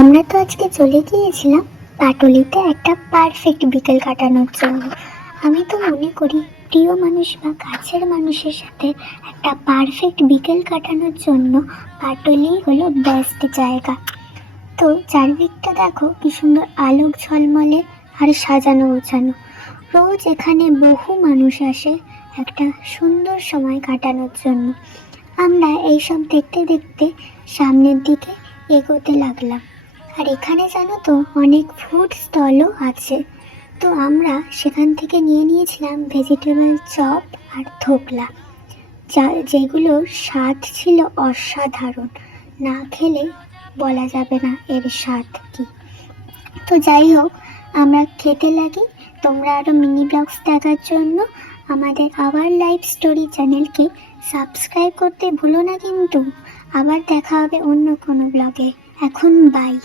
আমরা তো আজকে চলে গিয়েছিলাম পাটুলিতে একটা পারফেক্ট বিকেল কাটানোর জন্য। আমি তো মনে করি প্রিয় মানুষ বা কাছের মানুষের সাথে একটা পারফেক্ট বিকেল কাটানোর জন্য পাটুলি হলো বেস্ট জায়গা। তো চারদিকটা দেখো কি সুন্দর আলোক ঝলমলে আর সাজানো গোছানো। রোজ এখানে বহু মানুষ আসে একটা সুন্দর সময় কাটানোর জন্য। আমরা এইসব দেখতে দেখতে সামনের দিকে এগোতে লাগলাম। আর এখানে জানো তো অনেক ফুড স্টলও আছে। তো আমরা সেখান থেকে নিয়ে নিয়েছিলাম ভেজিটেবল চপ আর ধোকলা, যেগুলোর স্বাদ ছিল অসাধারণ। না খেলে বলা যাবে না এর স্বাদ কি। তো যাই হোক, আমরা খেতে লাগি। তোমরা আরও মিনি ব্লগস দেখার জন্য আমাদের আওয়ার লাইফ স্টোরি চ্যানেলকে সাবস্ক্রাইব করতে ভুলো না কিন্তু। আবার দেখা হবে অন্য কোনো ব্লগে। এখন বাই।